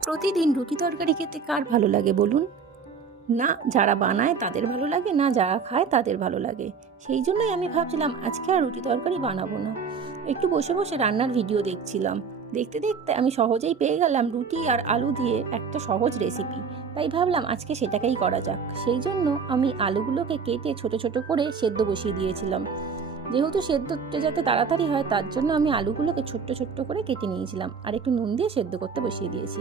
প্রতিদিন রুটি তরকারি খেতে কার ভালো লাগে বলুন? না যারা বানায় তাদের ভালো লাগে, না যারা খায় তাদের ভালো লাগে। সেই জন্যই আমি ভাবছিলাম আজকে আর রুটি তরকারি বানাবো না। একটু বসে বসে রান্নার ভিডিও দেখছিলাম। দেখতে দেখতে আমি সহজেই পেয়ে গেলাম রুটি আর আলু দিয়ে একটা সহজ রেসিপি। তাই ভাবলাম আজকে সেটাকেই করা যাক। সেই জন্য আমি আলুগুলোকে কেটে ছোট ছোট করে সেদ্ধ বসিয়ে দিয়েছিলাম। যেহেতু সেদ্ধটা যাতে তাড়াতাড়ি হয় তার জন্য আমি আলুগুলোকে ছোট্ট ছোট্ট করে কেটে নিয়েছিলাম আর একটু নুন দিয়ে সেদ্ধ করতে বসিয়ে দিয়েছি।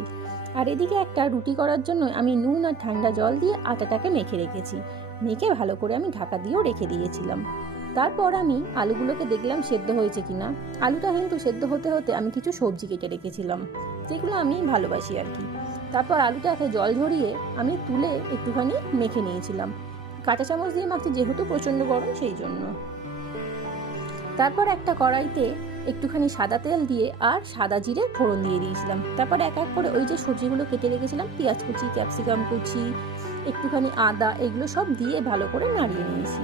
আর এদিকে একটা রুটি করার জন্য আমি নুন আর ঠান্ডা জল দিয়ে আটাটাকে মেখে রেখেছি। মেখে ভালো করে আমি ঢাকা দিয়েও রেখে দিয়েছিলাম। তারপর আমি আলুগুলোকে দেখলাম সেদ্ধ হয়েছে কিনা। আলুটা কিন্তু সেদ্ধ হতে হতে আমি কিছু সবজি কেটে রেখেছিলাম, যেগুলো আমি ভালোবাসি আর কি। তারপর আলুটাকে জল ঝরিয়ে আমি তুলে একটুখানি মেখে নিয়েছিলাম। কাঁচা চামচ দিয়ে মাখছি যেহেতু প্রচণ্ড গরম সেই জন্য। তারপর একটা কড়াইতে একটুখানি সাদা তেল দিয়ে আর সাদা জিরে ফোড়ন দিয়ে দিয়েছিলাম। তারপর এক এক করে ওই যে সবজিগুলো কেটে রেখেছিলাম, পেঁয়াজ কুচি, ক্যাপসিকাম কুচি, একটুখানি আদা, এগুলো সব দিয়ে ভালো করে নাড়িয়ে নিয়েছি।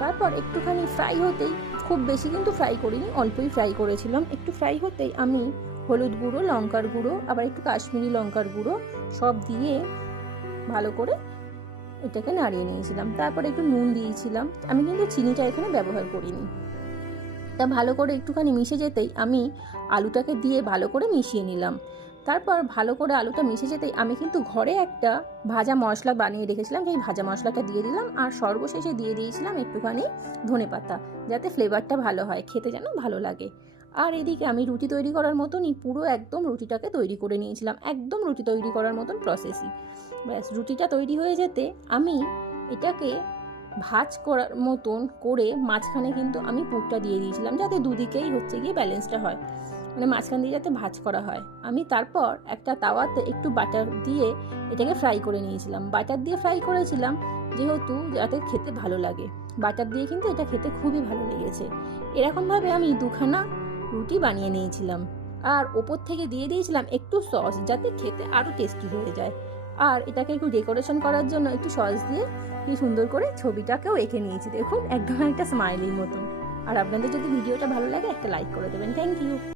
তারপর একটুখানি ফ্রাই হতেই, খুব বেশি কিন্তু ফ্রাই করিনি, অল্পই ফ্রাই করেছিলাম, একটু ফ্রাই হতেই আমি হলুদ গুঁড়ো, লঙ্কার গুঁড়ো, আবার একটু কাশ্মীরি লঙ্কার গুঁড়ো সব দিয়ে ভালো করে এটাকে নাড়িয়ে নিয়েছিলাম। তারপর একটু নুন দিয়েছিলাম, আমি কিন্তু চিনিটা এখানে ব্যবহার করিনি। তা ভালো করে একটুখানি মিশে যেতেই আমি আলুটাকে দিয়ে ভালো করে মিশিয়ে নিলাম। তারপর ভালো করে আলুটা মিশে যেতেই আমি কিন্তু ঘরে একটা ভাজা মশলা বানিয়ে রেখেছিলাম, সেই ভাজা মশলাটা দিয়ে দিলাম আর সর্বশেষে দিয়ে দিয়েছিলাম একটুখানি ধনেপাতা, যাতে ফ্লেভারটা ভালো হয়, খেতে যেন ভালো লাগে। আর এদিকে আমি রুটি তৈরি করার মতনই পুরো একদম রুটিটাকে তৈরি করে নিয়েছিলাম, একদম রুটি তৈরি করার মতন প্রসেসই। ব্যাস রুটিটা তৈরি হয়ে যেতে আমি এটাকে ভাজ করার মতন করে মাঝখানে কিন্তু আমি পুরটা দিয়ে দিয়েছিলাম, যাতে দুদিকেই হচ্ছে গিয়ে ব্যালেন্সটা হয়, মানে মাঝখান দিয়ে যাতে ভাজ করা হয়। আমি তারপর একটা তাওয়াতে একটু বাটার দিয়ে এটাকে ফ্রাই করে নিয়েছিলাম। বাটার দিয়ে ফ্রাই করেছিলাম যেহেতু যাতে খেতে ভালো লাগে। বাটার দিয়ে কিন্তু এটা খেতে খুবই ভালো লেগেছে। এরকমভাবে আমি দুখানা রুটি বানিয়ে নিয়েছিলাম আর ওপর থেকে দিয়ে দিয়েছিলাম একটু সস, যাতে খেতে আরও টেস্টি হয়ে যায়। আর এটাকে একটু ডেকোরেশন করার জন্য একটু সস দিয়ে কি সুন্দর করে ছবিটাকেও এঁকে নিয়েছি, দেখুন একদম একটা স্মাইলির মতন। আর আপনাদের যদি ভিডিওটা ভালো লাগে একটা লাইক করে দেবেন। Thank you.